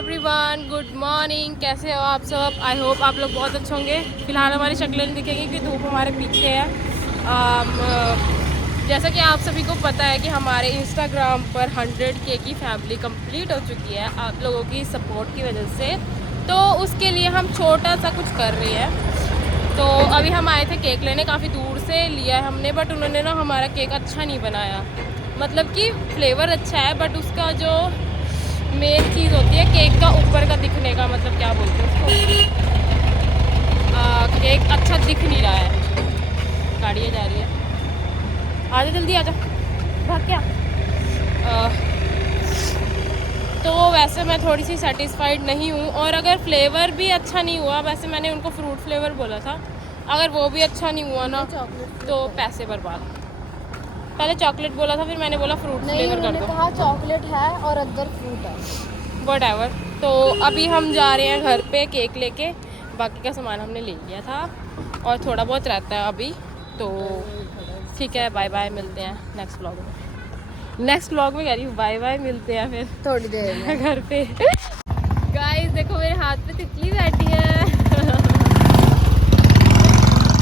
Everyone, good morning. कैसे हो आप सब? आई होप आप लोग बहुत अच्छे होंगे। फिलहाल हमारी शक्लें नहीं दिखेंगी क्योंकि धूप हमारे पीछे है। जैसा कि आप सभी को पता है कि हमारे इंस्टाग्राम पर 100K की फैमिली कंप्लीट हो चुकी है आप लोगों की सपोर्ट की वजह से। तो उसके लिए हम छोटा सा कुछ कर रहे हैं। तो अभी हम आए थे केक लेने, काफ़ी दूर से लिया है हमने, बट उन्होंने ना हमारा केक अच्छा नहीं बनाया। मतलब कि फ्लेवर अच्छा है बट उसका जो मेन चीज़ होती है केक का ऊपर का दिखने का, मतलब क्या बोलते हैं उसको, केक अच्छा दिख नहीं रहा है। गाड़ियाँ जा रही है, आजा जल्दी आजा, भाग क्या। तो वैसे मैं थोड़ी सी सेटिस्फाइड नहीं हूँ, और अगर फ्लेवर भी अच्छा नहीं हुआ, वैसे मैंने उनको फ्रूट फ्लेवर बोला था, अगर वो भी अच्छा नहीं हुआ ना तो पैसे बर्बाद। पहले चॉकलेट बोला था, फिर मैंने बोला फ्रूट फ्लेवर कर दो। कहा चॉकलेट है और अंदर फ्रूट है, व्हाटएवर। तो अभी हम जा रहे हैं घर पे केक लेके। बाकी का सामान हमने ले लिया था और थोड़ा बहुत रहता है अभी। तो ठीक है, बाय बाय, मिलते हैं नेक्स्ट व्लॉग में। नेक्स्ट व्लॉग में कह रही हूँ, बाय बाय, मिलते हैं फिर थोड़ी देर में घर पे। गाइस देखो मेरे हाथ पे तितली बैठी है।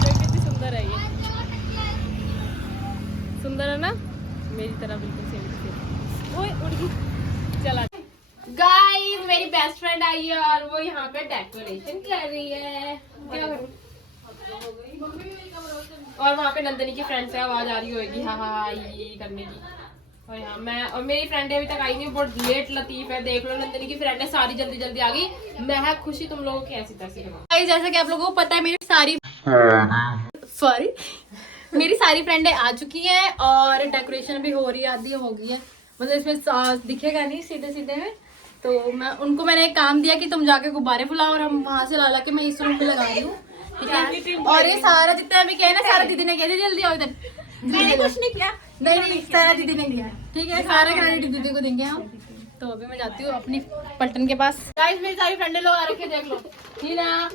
कितनी सुंदर है ये, सुंदर है ना, मेरी तरह बिल्कुल सेम। ओए उड़ गई, चला। गाइस मेरी बेस्ट फ्रेंड आई है और वो यहाँ पे डेकोरेशन कर रही है। क्या करूं? और वहाँ पे नंदनी की फ्रेंड से आवाज आ रही होगी, हाँ हाँ ये करने की। और यहाँ मैं और मेरी फ्रेंड अभी तक आई नहीं, बहुत लेट लतीफ है। देख लो नंदनी की फ्रेंड है, सारी जल्दी जल्दी आ गई। मैं है खुशी तुम लोगों की ऐसी तैसी। जैसा कि आप लोगों को पता है मेरी सारी फ्रेंडें आ चुकी हैं और डेकोरेशन भी हो रही है, आधी हो गई है। मतलब इसमें दिखेगा नहीं सीधे सीधे में। तो मैंने एक काम दिया कि तुम जाके गुब्बारे फुलाओ और हम वहां से ला के मैं इस रूम पे लगा रही हूँ, ठीक है। और ये सारा जितना भी किया है ना, सारा दीदी ने किया। जल्दी आओ इधर। मैंने कुछ नहीं किया। नहीं, सारा दीदी ने किया, ठीक है। सारा क्रेडिट दीदी को देंगे हम। तो अभी मैं जाती हूँ अपनी पलटन के पास। गाइस मेरी सारी फ्रेंडें लोग आ रखे, देख लो। मीना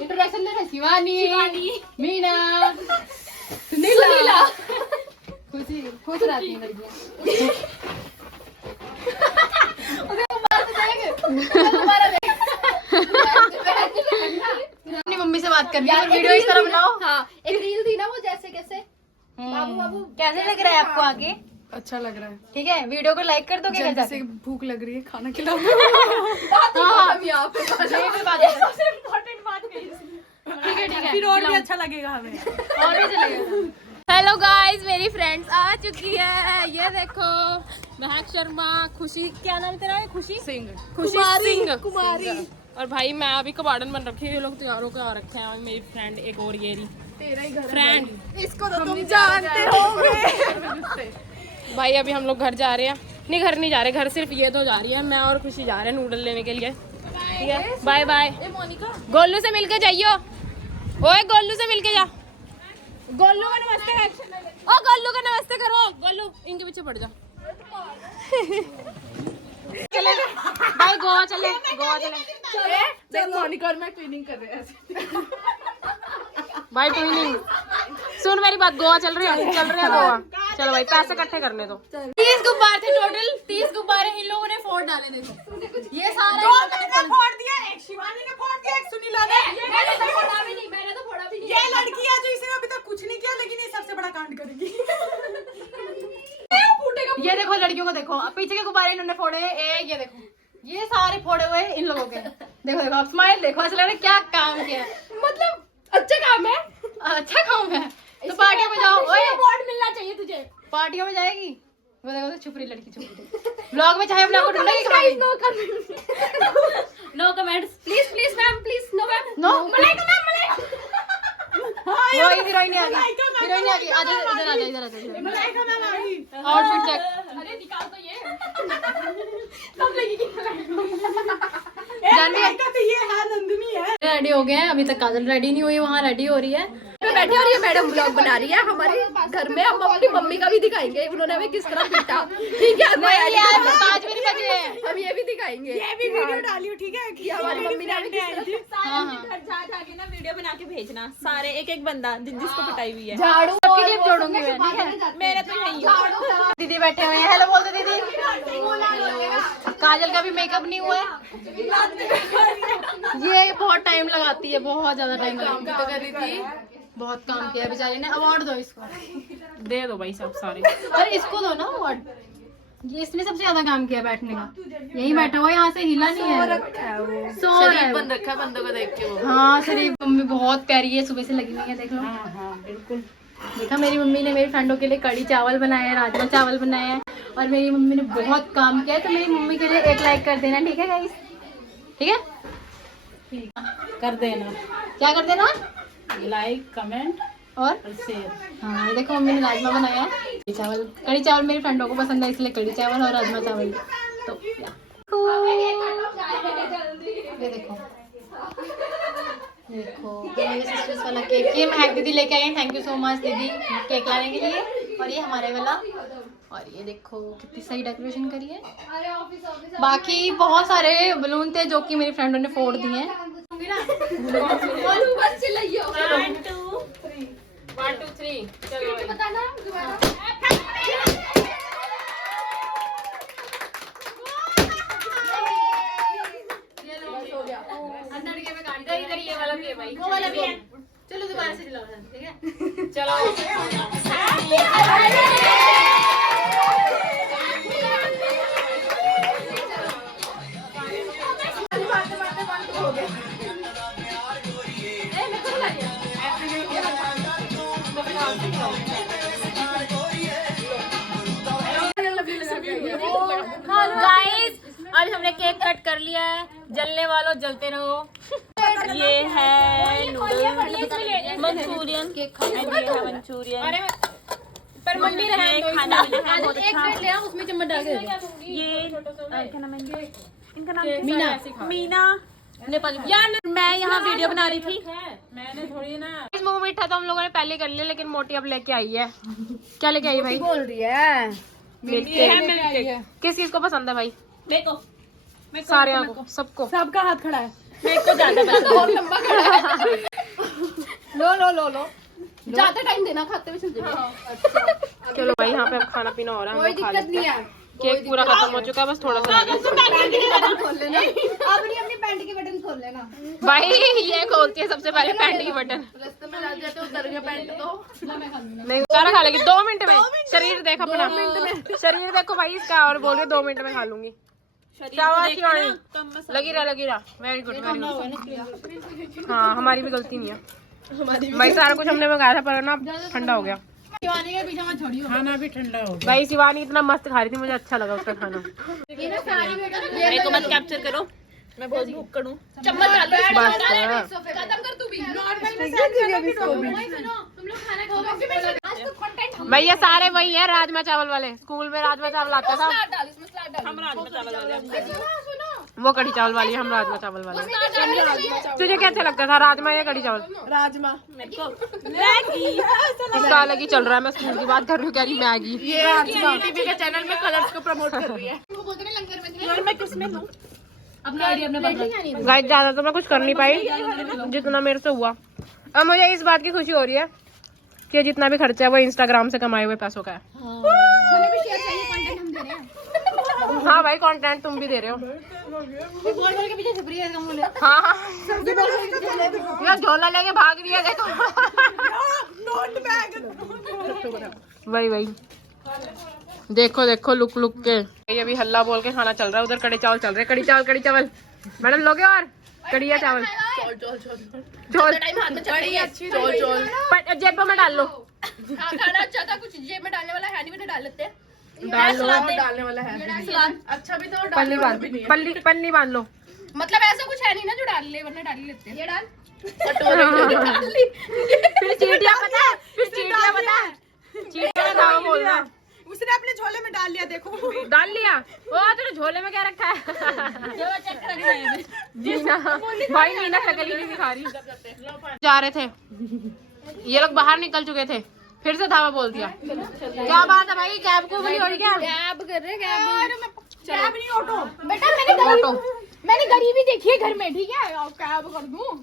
इंट्रोडक्शन दे, शिवानी, मीना, सुनीला। खुश रहती है लड़कियां। अपनी मम्मी से बात करनी है, वीडियो इस तरह बनाओ। हाँ, एक रील थी ना वो, जैसे कैसे बाबू कैसे लग रहा है आपको आगे? अच्छा लग रहा है। ठीक है, वीडियो को लाइक कर दो। क्या जैसे भूख लग रही है, खाना खिलाओ। ठीक है, फिर और भी अच्छा लगेगा हमें, और भी चलेगा। हेलो गाइस, मेरी फ्रेंड्स आ चुकी है। ये देखो, महक शर्मा, खुशी, क्या नाम है तेरा? खुशी सिंह, कुमारी। और भाई मैं अभी कबाड़न बन रखी है, ये लोग तैयार होकर आ रखे हैं। और मेरी फ्रेंड एक और ये रही, तेरा ही घर फ्रेंड, इसको तो तुम जानते होगे। भाई अभी हम लोग घर जा रहे हैं। नहीं, घर नहीं जा रहे, घर सिर्फ ये तो जा रही है। मैं और खुशी जा रहे हैं नूडल लेने के लिए, ठीक है। Bye bye. गोलू से मिलके जाइयो। ओए गोलू से मिलके जा। गोलू का नमस्ते कर। ओ गोलू का नमस्ते करो। गोलू इनके पीछे पड़ जा। चले भाई, गोवा चले, गोवा चले। देख मोनिका और मैं ट्विनिंग कर रहे हैं भाई ट्विनिंग सुन मेरी बात, गोवा चल रहे हैं गोवा। चलो भाई, पैसे इकट्ठे करने दो। 30 गुब्बारे थे टोटल, 30 गुब्बारे इन लोगों ने फोड़ डाले। देखो ये सारा फोड़ दिया, एक शिवानी ने फोड़ दिया, एक सुनीला ने। मैंने तो फोड़ा भी नहीं। ये लड़की है जो इसने अभी तक कुछ नहीं किया, लेकिन ये सबसे बड़ा कांड करेगी। ये देखो लड़कियों को देखो, पीछे के गुब्बारे इन्होंने फोड़े हैं। एक ये देखो, ये सारे फोड़े हुए इन लोगों के। देखो देखो, आप स्माइल देखो, ऐसा लग रहा है क्या काम किया है। मतलब अच्छा काम है, अच्छा काम है। तो पार्टियों में जाओ। ओए अवार्ड मिलना चाहिए तुझे। पार्टियों में जाएगी वो, देखो तो छुप रही लड़की, छुप रही। ब्लॉग में चाहे अपने आप को ढूंढेगी। No comments please ma'am, please no ma'am, no Malaika ma'am, वो हीरोइन आ गई। आजा इधर आजा। मलाइका मैम आ गई। Outfit check. अरे निकाल तो ये। सब लगेगी। जानवी का तो ये है, नंदिनी है। रेडी हो गए हैं, अभी तक काजल रेडी नहीं हुई, वहाँ रेडी हो रही है। बैठे और ये मैडम ब्लॉग बना रही है हमारे घर में। हम अपनी मम्मी का भी दिखाएंगे उन्होंने हमें किस तरह पीटा। ठीक है, 5 भी नहीं बजे हैं। हम ये भी दिखाएंगे। ये भी वीडियो डाली हूँ, ठीक है कि हमारी मम्मी ने हमें किस तरह घर जा जाके ना वीडियो बना के भेजना, सारे एक एक बंदा जिसको पिटाई हुई है। झाड़ू सबकी क्लिप जोड़ूंगी मैं, ठीक है? मेरे तो यही है। दीदी बैठे हुए हैं, हेलो बोल दो दीदी। काजल का भी मेकअप नहीं हुआ है। ये बहुत टाइम लगाती है, बहुत ज्यादा टाइम लगाती है। बहुत काम किया बेचारी ने। अवार्ड दो इसको, दे दो भाई सब सारे। और इसको दो ना अवार्ड। ये इसने सबसे ज्यादा काम किया बैठने का। यही बैठा हुआ, यहाँ से हिला नहीं है। शरीफ बन रखा है बंदों को देख के वो। हाँ शरीफ। मम्मी बहुत प्यारी है, सुबह से लगी हुई है, देख लो। बिल्कुल। देखा, मेरी मम्मी ने मेरी फ्रेंडों के लिए कड़ी चावल बनाए हैं, राजमा चावल बनाए हैं, और मेरी मम्मी ने बहुत काम किया है। तो मेरी मम्मी के लिए एक लाइक कर देना, ठीक है गाइस? ठीक है, कर देना, क्या कर देना? लाइक कमेंट और शेयर। हाँ, ये देखो मम्मी ने राजमा बनाया है, कड़ी चावल मेरी फ्रेंडों को पसंद है, इसलिए कड़ी चावल और राजमा चावल। तो ये देखो मेरे सिस्टर्स वाला केक, ये महक दीदी लेके आई है। थैंक यू सो मच दीदी केक लाने के लिए। और ये हमारे वाला, और ये देखो कितनी सही डेकोरेशन करी है। बाकी बहुत सारे बलून थे जो कि मेरी फ्रेंडों ने फोड़ दिए हैं। 1 2 3 चलो। अंदर के में काट इधर ये वाला भी है भाई, वो वाला भी है। चलो दोबारा से दिलाओ, ठीक है? चलो गाइस, आज हमने केक कट कर लिया है। जलने वालों जलते रहो। ये है नूडल मंचूरियन, मंचूरियन। पर मंडी रहे ये खाना है बहुत एक अच्छा। प्लेट ले आओ, उसमें चम्मच डाल के दे दो। ये क्या नाम है इनका? नाम मीना। मीना नेपाली। यार मैं यहाँ वीडियो बना रही थी, मैंने थोड़ी ना। इस मुंह मीठा तो हम लोगों ने पहले कर लिया, लेकिन मोटी अब लेके आई है। क्या लेके आई है भाई? बोल रही है। किस चीज को पसंद है भाई? देखो सारे को, सबको। सबका हाथ खड़ा है। मेरे को ज्यादा पसंद और लंबा खड़ा है। लो ज्यादा टाइम देना, खाते हुए चल जाएगा। चलो भाई, यहाँ पे अब खाना पीना हो रहा है। कोई दिक्कत नहीं है। केक पूरा खत्म हो चुका है, बस थोड़ा सा रह गया। खोल लेना अपनी अपनी पैंट के बटन खोल लेना। भाई ये खोलती है सबसे पहले पैंट की बटन। रास्ते में लग जाते उतर गया पैंट तो। नहीं, सारा खा लेगी 2 मिनट में। शरीर देख अपना, शरीर देखो भाई इसका, और बोल रही 2 मिनट में खा लूंगी। लगी रहा। Very good, very good. हाँ, हमारी भी गलती नहीं है भाई, सारा कुछ हमने मंगाया था पर ना ठंडा हो गया। शिवानी के पीछे मत छोड़ियो, खाना भी ठंडा हो गया। भाई शिवानी इतना मस्त खा रही थी, मुझे अच्छा लगा उसका खाना। मेरे को मत कैप्चर करो, मैं बहुत भूख हूँ। चम्मच डाल दो। बस खत्म कर तू भी। तुम लोग खाना खाओगे आज तो कंटेंट हम भैया सारे वही है, राजमा चावल वाले। स्कूल में राजमा चावल आता था, डाल, इसमें सलाद डाल। हम राजमा चावल वाले। सुनो वो कढ़ी चावल वाली, हम राजमा चावल वाले। तुझे क्या अच्छा लगता था, राजमा या कढ़ी चावल? राजमा। मेरे को मैगी। इसका अलग ही चल रहा है। मैं स्कूल की बात कर रही हूँ, कह रही मैगी। ये टीवी के चैनल में कलर्स को प्रमोट कर रही है। वो बोलते हैं लंगर में मैं किसमें लूं? अपना आइडिया अपने बदल। गाइस ज्यादा तो मैं कुछ कर नहीं पाई, जितना मेरे से हुआ। अब मुझे इस बात की खुशी हो रही है कि जितना भी खर्चा है वो इंस्टाग्राम से कमाए हुए पैसों का है। हमें भी शेयर चाहिए, कंटेंट हम दे रहे हैं। हाँ भाई, कंटेंट तुम भी दे रहे हो। बोल के पीछे छुप रही है हम बोले। हाँ यार, झोला लेके भाग रही है, देखो। Note bag. वही देखो लुक के। ये अभी हल्ला बोल के खाना चल रहा है, उधर कड़ी चावल चल रहे। कड़ी चावल मैडम लोगे? और कड़िया चावल झोल टाइम हाथ में चढ़ी है। जेब में डाल लो। खाना अच्छा था, कुछ जेब में डालने वाला है नहीं, मैंने डाल लेते हैं। डाल लो, डालने वाला है। सलाद अच्छा भी तो पन्नी बांध लो। मतलब ऐसा कुछ है नहीं ना जो डाल ले, वरना डाल ही लेते हैं। ये डाल। फिर चीटियां पता है चीटियां दावा बोलना। उसने अपने झोले में डाल लिया, देखो। डाल लिया। वो तूने झोले में क्या रखा है? जी ना भाई, मीना शक्ल ही नहीं दिखा रही। जा रहे थे ये लोग बाहर निकल चुके थे, फिर से धावा बोल दिया। क्या बात है भाई, कैब को भी हो रही क्या? कैब कर रहे कैब नहीं ऑटो। बेटा मैंने गरीबी देखी है घर में, ठीक है? और कैब कर दूं,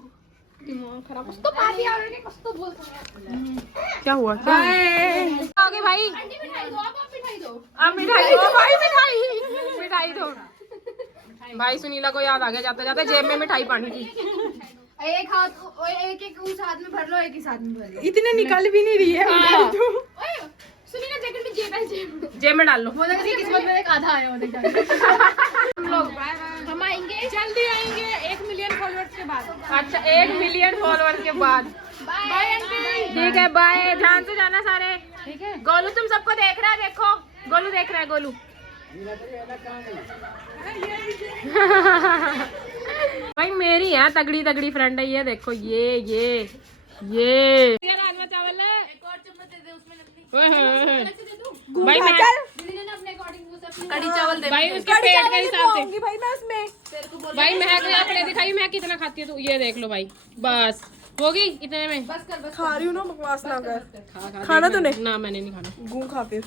दिमाग खराब। कुछ तो पानी आ रहा है, कुछ तो बोल। क्या हुआ? आगे भाई, मिठाई दो, आप मिठाई दो। अब मिठाई दो भाई, मिठाई दो भाई। सुनीला को याद आ गया, जाते जाते जेब में मिठाई पानी थी। एक हाथ एक उस हाथ में भर लो, एक इस हाथ में भर लो। इतने निकल भी नहीं रही है। ओए सुनी ना, जैकेट में जेब है, जेब में डाल लो। वो लग रही किस्मत में एक आधा आया होता हम लोग हम आएंगे, जल्दी आएंगे 1 मिलियन फॉलोअर्स के बाद। अच्छा, 1 मिलियन फॉलोअर के बाद। Bye aunty. ठीक है, बाय। ध्यान से जाना सारे, ठीक है? गोलू तुम सबको देख रहा है, देखो गोलू देख रहा है। गोलू भाई मेरी है तगड़ी तगड़ी फ्रेंड है, ये देखो, ये राजमा चावल है। भाई मैं कड़ी चावल दे भाई उसके पेट के हिसाब से भाई मैं उसमें भाई महक ने अपने दिखाई, मैं कितना खाती है तू, ये देख लो भाई, बस होगी इतने में। खा रही हूँ ना, बकवास ना कर। खा खाना तूने? ना, मैंने नहीं खाना। गूं खा फिर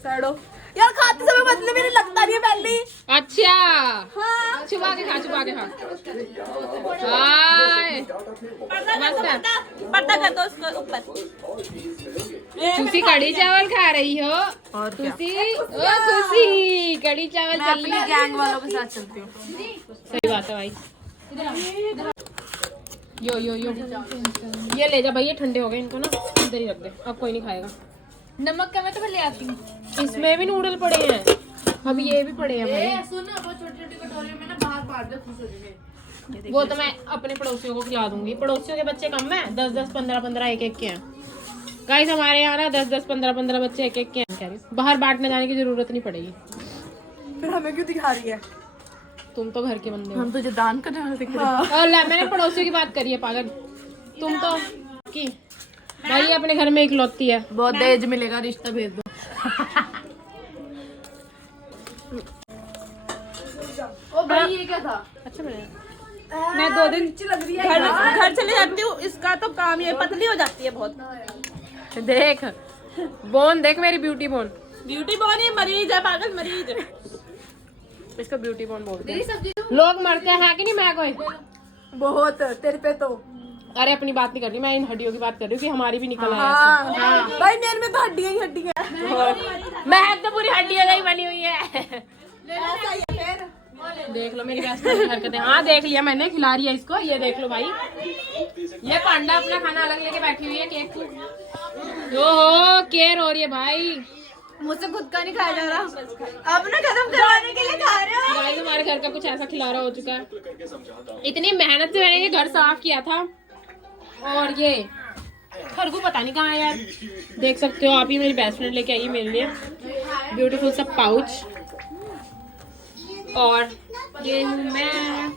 सैडो यार, खाते समय मतलब मेरे लगता नहीं है पहले। अच्छा हाँ। छुपा के खा, छुपा के खा। हाय मस्त है। पर्दा कर दो उसके ऊपर। खुशी कड़ी चावल खा रही हो? और खुशी, ओ खुशी कड़ी चावल चल रही है। गैंग वालों के साथ चलती हूँ। सही बात है भाई। यो ये ले जा भाई, ये ठंडे हो गए, इनको ना इधर ही रख दे, अब कोई नहीं खाएगा। नमक का मैं तो ले आती हूँ। इसमें भी नूडल पड़े हैं, अब ये भी पड़े हैं भाई। सुन ना, वो छोटी छोटी कटोरी में ना बाहर पार दे, खुश हो जाएंगे। वो तो मैं अपने पड़ोसियों को खिला दूंगी। पड़ोसियों के बच्चे कम है, 10-10, 15-15 एक के हैं। गाइस हमारे यहाँ ना 10-10, 15-15 बच्चे एक के हैं। बाहर बांटने जाने की जरूरत नहीं पड़ेगी। फिर हमें क्यों दिखा रही है? तुम तो घर के बंदे हो। हम तुझे दान करने वाले दिख रहे हैं। और मैंने पड़ोसियों की बात करी है, पागल। तुम तो की भाई अपने घर में इकलौती है। बहुत दहेज मिलेगा, रिश्ता भेज दो। ओ भाई ये क्या था? अच्छा मैं 2 दिन लग रही है, घर चले जाती हूँ। इसका तो काम ये पतली हो जाती है बहुत। देख बोन, देख मेरी ब्यूटी बोन। ब्यूटी बॉन ही मरीज है, पागल मरीज। इसको ब्यूटी बोन बोलते हैं। लोग मरते हैं कि नहीं? मैं कोई बहुत तेरे पे तो। अरे अपनी बात नहीं कर रही मैं, इन हड्डियों की बात कर रही हूँ कि हमारी भी निकल आया। हाँ। भाई मेरे में तो हड्डियां ही हड्डियां। महक तो पूरी हड्डियों का ही बनी हुई है। ऐसा ही है फिर। देख लो मेरी बेस्ट फ्रेंड की हरकतें। हाँ देख लिया मैंने, खिला रही है इसको। ये देख लो भाई, ये पांडा अपना खाना अलग लेके बैठी हुई है। केक ओहो केयर हो रही है भाई। मुझसे खुद का नहीं खाया जा रहा। अब ना खत्म करवाने के लिए खा रहे हो। गाइस हमारे घर का कुछ ऐसा खिलारा हो चुका है। इतनी मेहनत से मैंने ये घर साफ किया था, और ये खरगू पता नहीं कहाँ है यार। देख सकते हो आप, ही मेरी बेस्ट फ्रेंड लेके आई है मेरे लिए ब्यूटीफुल सा पाउच। और ये हूँ मैं।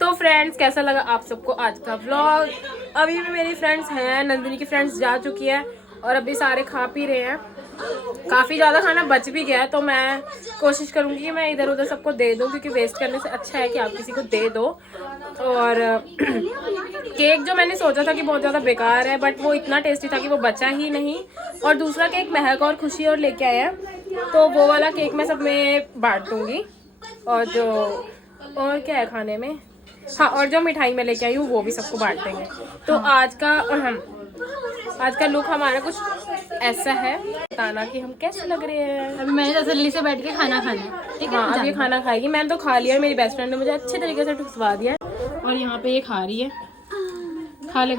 तो फ्रेंड्स कैसा लगा आप सबको आज का व्लॉग? अभी भी मेरी फ्रेंड्स हैं, नंदिनी की फ्रेंड्स जा चुकी है और अभी सारे खा पी रहे हैं। काफ़ी ज़्यादा खाना बच भी गया है, तो मैं कोशिश करूँगी कि मैं इधर उधर सबको दे दूँ, क्योंकि वेस्ट करने से अच्छा है कि आप किसी को दे दो। और केक जो मैंने सोचा था कि बहुत ज़्यादा बेकार है, बट वो इतना टेस्टी था कि वो बचा ही नहीं। और दूसरा केक महक और खुशी और लेके आए हैं, तो वो वाला केक मैं सब में बांट दूँगी। और जो और क्या है खाने में, हाँ, और जो मिठाई मैं लेके आई हूँ वो भी सबको बांट देंगे। तो आज का लुक हमारा कुछ ऐसा है, बताना कि हम कैसे लग रहे हैं। अभी मैंने तसल्ली से बैठ के खाना खाना, ठीक है? हाँ, अब ये खाना खाएगी। मैंने तो खा लिया, मेरी बेस्ट फ्रेंड ने मुझे अच्छे तरीके से ठुसवा दिया है। और यहाँ पे ये खा रही है। खा ले